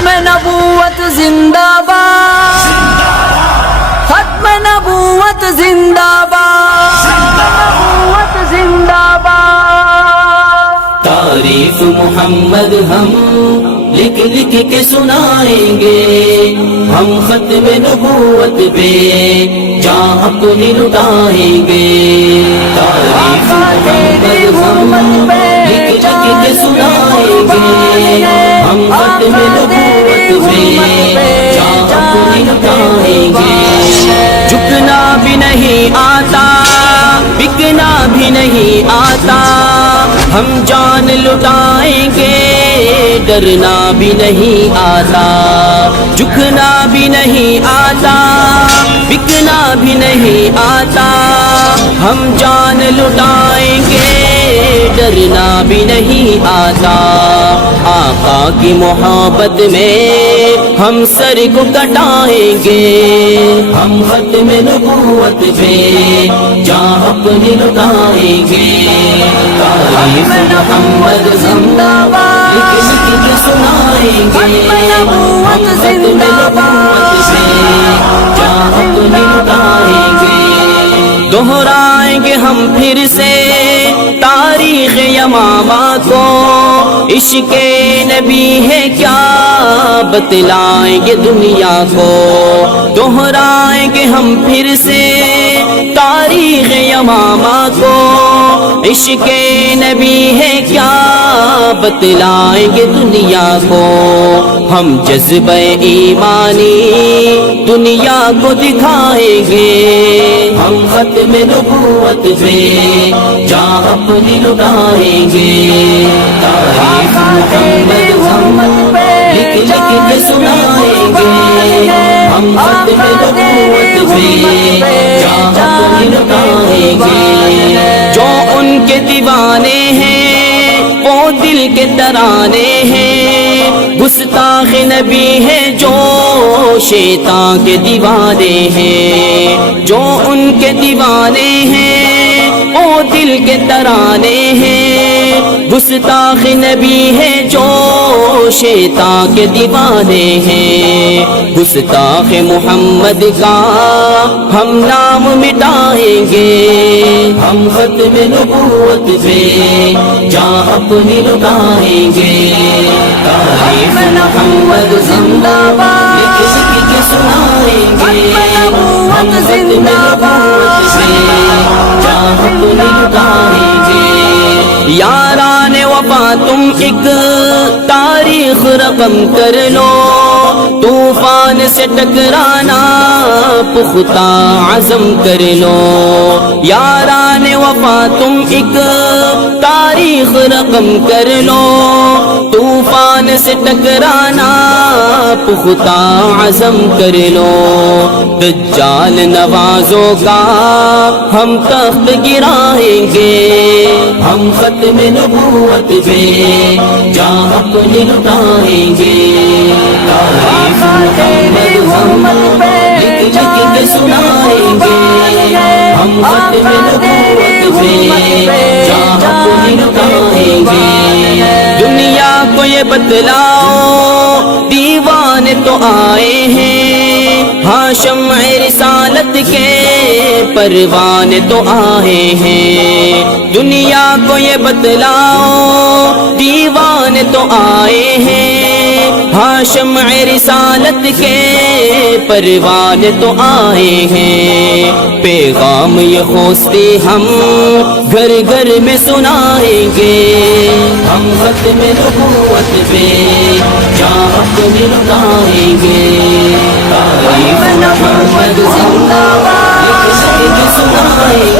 ختم نبوت زندہ باد، ختم نبوت زندہ باد، نبوت زندہ باد۔ تعریف محمد ہم لکھ لکھ کے سنائیں گے، ہم ختم نبوت پہ جان اپنی لٹائیں گے۔ تعریف محمد ہم لکھ لکھ کے سنائیں گے، ہم ختم نبوت پہ جان اپنی لٹائیں گے۔ جھکنا بھی نہیں آتا، بکنا بھی نہیں آتا، ہم جان لٹائیں گے، ڈرنا بھی نہیں آتا۔ جھکنا بھی نہیں آتا، بکنا بھی نہیں آتا، ہم جان لٹائیں گے، ڈرنا بھی نہیں آتا۔ آقا کی محبت میں ہم سر کو کٹائیں گے، ہم ختم نبوت پہ جان اپنی لٹائیں گے۔ تعریف محمد زندہ باد، لکھ لکھ کے سنائیں گے، ہم ختم نبوت پہ جان اپنی لٹائیں گے۔ دہرائیں گے ہم پھر سے تاریخ یمامہ کو، عشق نبی ہے کیا بتلائیں گے دنیا کو۔ دہرائیں گے ہم پھر سے تاریخ یمامہ کو، عشق نبی ہے کیا بتلائیں گے دنیا کو۔ ہم جذبہ ایمانی دنیا کو دکھائیں گے، ہم ختم نبوت پہ جان اپنی لٹائیں گے۔ تعریف محمد ہم لکھ لکھ کے سنائیں گے، ہم ختم نبوت پہ جان اپنی لٹائیں گے۔ جو ان کے دیوانے ہیں وہ دل کے ترانے ہیں، گستاخ نبی ہے جو شیطان کے دیوانے ہیں۔ جو ان کے دیوانے ہیں وہ دل کے ترانے ہیں، گستاخ نبی ہے جو شیطان کے دیوانے ہیں۔ گستاخ محمد کا ہم نام مٹائیں گے، ہم ختم نبوت پہ جان اپنی لٹائیں گے۔ تعریف محمد زندہ باد، لکھ لکھ کے سنائیں گے، ہم ختم نبوت پہ جان اپنی لٹائیں گے۔ یاران وفا تم ایک تاریخ رقم کر لو، طوفان سے ٹکرانا پختہ عزم کر لو۔ یاران وفا تم ایک تاریخ رقم کر لو، طوفان سے ٹکرانا پختہ عزم کر لو۔ دجال نوازوں کا ہم تخت گرائیں گے، ہم ختم نبوت پہ جان اپنی لٹائیں گے۔ تعریف محمد ہم لکھ لکھ کے سنائیں گے، ہم ختم نبوت پہ جان اپنی لٹائیں گے۔ دنیا کو یہ بتلاؤ دیوانے تو آئے ہیں، ہاں شمع رسالت کے پروانے تو آئے ہیں۔ دنیا کو یہ بتلاؤ دیوانے تو آئے ہیں، ہاں شمع رسالت کے پروانے تو آئے ہیں۔ پیغام یہ خوستے ہم گھر گھر میں سنائیں گے، ہم ختم نبوت پہ جان اپنی لٹائیں گے۔ تعریف محمد زندہ باد، لکھ لکھ کے سنائیں